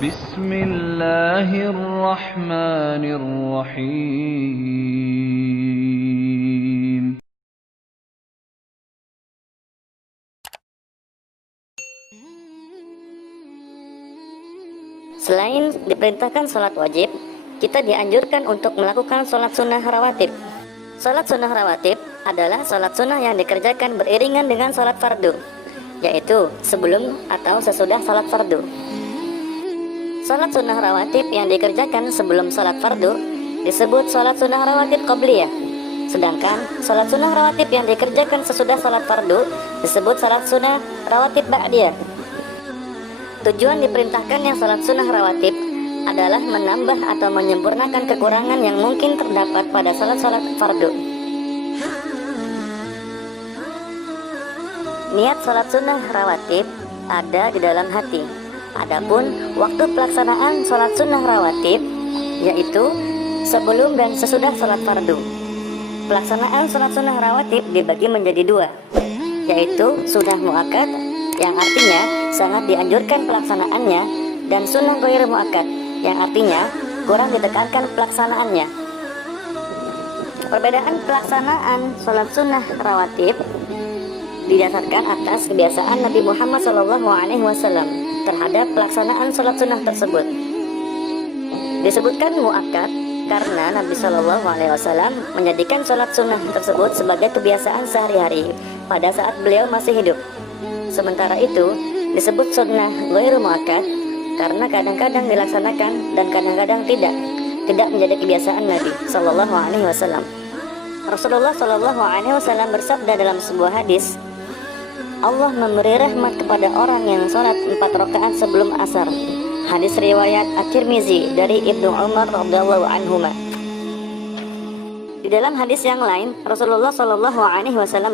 Bismillahirrahmanirrahim. Selain diperintahkan sholat wajib, kita dianjurkan untuk melakukan sholat sunnah rawatib. Sholat sunnah rawatib adalah sholat sunnah yang dikerjakan beriringan dengan sholat fardu, yaitu sebelum atau sesudah sholat fardu. Sholat sunnah rawatib yang dikerjakan sebelum sholat fardu disebut sholat sunnah rawatib qobliyah, sedangkan sholat sunnah rawatib yang dikerjakan sesudah sholat fardu disebut sholat sunnah rawatib ba'diyah. Tujuan diperintahkannya sholat sunnah rawatib adalah menambah atau menyempurnakan kekurangan yang mungkin terdapat pada sholat-sholat fardu. Niat sholat sunnah rawatib ada di dalam hati. Adapun waktu pelaksanaan sholat sunnah rawatib yaitu sebelum dan sesudah sholat fardu. Pelaksanaan sholat sunnah rawatib dibagi menjadi dua, yaitu sunnah muakkad yang artinya sangat dianjurkan pelaksanaannya, dan sunnah ghair muakkad yang artinya kurang ditekankan pelaksanaannya. Perbedaan pelaksanaan sholat sunnah rawatib didasarkan atas kebiasaan Nabi Muhammad SAW terhadap pelaksanaan sholat sunnah tersebut. Disebutkan muakkad karena Nabi SAW menjadikan sholat sunnah tersebut sebagai kebiasaan sehari-hari pada saat beliau masih hidup. Sementara itu disebut sunnah ghairu muakkad karena kadang-kadang dilaksanakan dan kadang-kadang tidak menjadi kebiasaan Nabi SAW. Rasulullah SAW bersabda dalam sebuah hadis, Allah memberi rahmat kepada orang yang sholat 4 rakaat sebelum asar. Hadis riwayat At-Tirmizi dari Ibnu Umar radhiyallahu anhuma. Di dalam hadis yang lain, Rasulullah SAW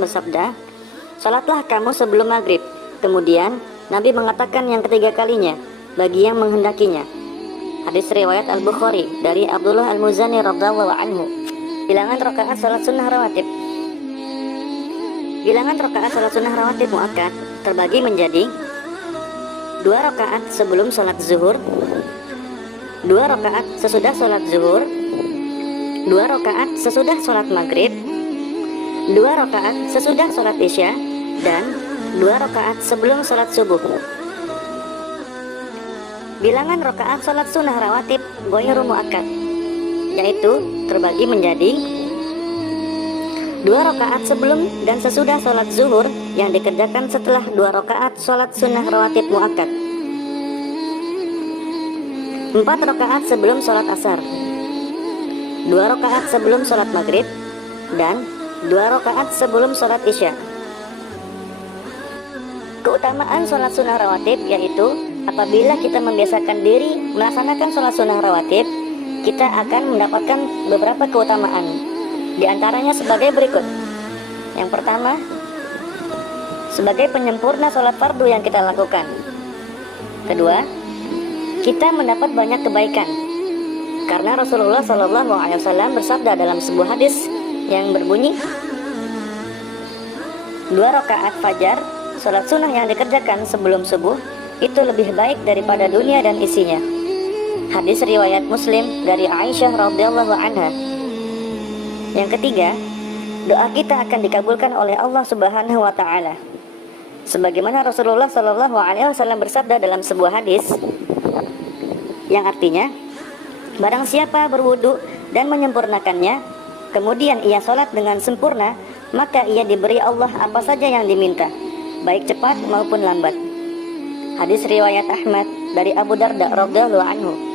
bersabda, sholatlah kamu sebelum maghrib. Kemudian Nabi mengatakan yang ketiga kalinya bagi yang menghendakinya. Hadis riwayat Al-Bukhari dari Abdullah Al-Muzani radhiyallahu anhu. Bilangan rakaat salat sunnah rawatib. Bilangan rakaat salat sunnah rawatib muakkad terbagi menjadi 2 rakaat sebelum salat zuhur, 2 rakaat sesudah salat zuhur, 2 rakaat sesudah salat maghrib, 2 rakaat sesudah salat isya, dan 2 rakaat sebelum salat subuh. Bilangan rakaat salat sunnah rawatib ghairu muakkad yaitu terbagi menjadi 2 rakaat sebelum dan sesudah salat zuhur yang dikerjakan setelah 2 rakaat salat sunnah rawatib muakkad, 4 rakaat sebelum salat asar, 2 rakaat sebelum salat maghrib, dan 2 rakaat sebelum salat isya. Keutamaan sholat sunnah rawatib yaitu apabila kita membiasakan diri melaksanakan sholat sunnah rawatib, kita akan mendapatkan beberapa keutamaan. Di antaranya sebagai berikut. Yang pertama, sebagai penyempurna sholat fardu yang kita lakukan. Kedua, kita mendapat banyak kebaikan karena Rasulullah SAW bersabda dalam sebuah hadis yang berbunyi, 2 rakaat fajar sholat sunnah yang dikerjakan sebelum subuh itu lebih baik daripada dunia dan isinya. Hadis riwayat Muslim dari Aisyah radhiyallahu anha. Yang ketiga, doa kita akan dikabulkan oleh Allah Subhanahu wa taala. Sebagaimana Rasulullah SAW bersabda dalam sebuah hadis yang artinya, barang siapa berwudu dan menyempurnakannya, kemudian ia sholat dengan sempurna, maka ia diberi Allah apa saja yang diminta, baik cepat maupun lambat. Hadis riwayat Ahmad dari Abu Darda radhiyallahu anhu.